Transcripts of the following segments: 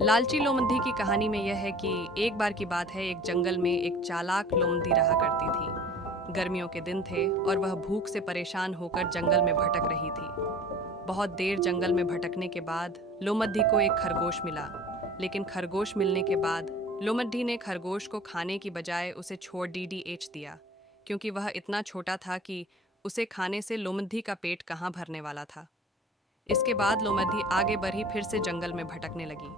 लालची लोमंदी की कहानी में यह है कि एक बार की बात है, एक जंगल में एक चालाक लोमंदी रहा करती थी। गर्मियों के दिन थे और वह भूख से परेशान होकर जंगल में भटक रही थी। बहुत देर जंगल में भटकने के बाद लोमंदी को एक खरगोश मिला। लेकिन खरगोश मिलने के बाद लोमंदी ने खरगोश को खाने की बजाय उसे छोड़ डीडीएच दिया, क्योंकि वह इतना छोटा था कि उसे खाने से लोमंदी का पेट कहाँ भरने वाला था। इसके बाद लोमंदी आगे बढ़ी, फिर से जंगल में भटकने लगी।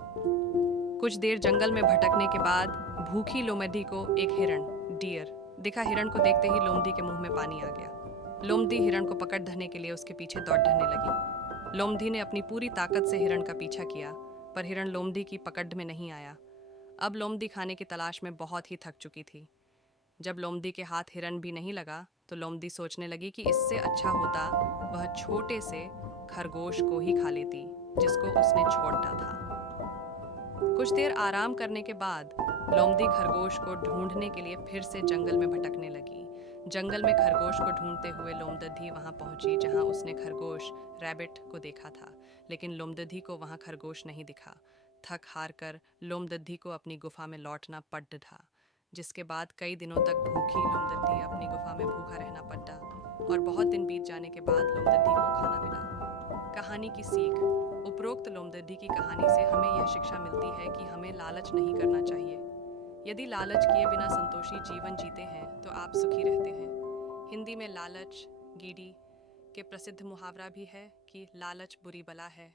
कुछ देर जंगल में भटकने के बाद भूखी लोमड़ी को एक हिरण डियर दिखा। हिरण को देखते ही लोमड़ी के मुंह में पानी आ गया। लोमड़ी हिरण को पकड़ धरने के लिए उसके पीछे दौड़ने लगी। लोमड़ी ने अपनी पूरी ताकत से हिरण का पीछा किया, पर हिरण लोमड़ी की पकड़ में नहीं आया। अब लोमड़ी खाने की तलाश में बहुत ही थक चुकी थी। जब लोमड़ी के हाथ हिरण भी नहीं लगा तो लोमड़ी सोचने लगी कि इससे अच्छा होता वह छोटे से खरगोश को ही खा लेती, जिसको उसने छोड़ा था। कुछ देर आराम करने के बाद लोमड़ी खरगोश को ढूंढने के लिए फिर से जंगल में भटकने लगी। जंगल में खरगोश को ढूंढते हुए लोमड़ी वहां पहुंची जहां उसने खरगोश रैबिट को देखा था, लेकिन लोमड़ी को वहां खरगोश नहीं दिखा। थक हार कर लोमड़ी को अपनी गुफा में लौटना पड़ा था, जिसके बाद कई दिनों तक भूखी लोमड़ी अपनी गुफा में भूखा रहना पड़ा। और बहुत दिन बीत जाने के बाद लोमड़ी को खाना मिला। कहानी की सीख। उपरोक्त लोमड़ी की कहानी से हमें यह शिक्षा मिलती है कि हमें लालच नहीं करना चाहिए। यदि लालच किए बिना संतोषी जीवन जीते हैं तो आप सुखी रहते हैं। हिंदी में लालच गीडी के प्रसिद्ध मुहावरा भी है कि लालच बुरी बला है,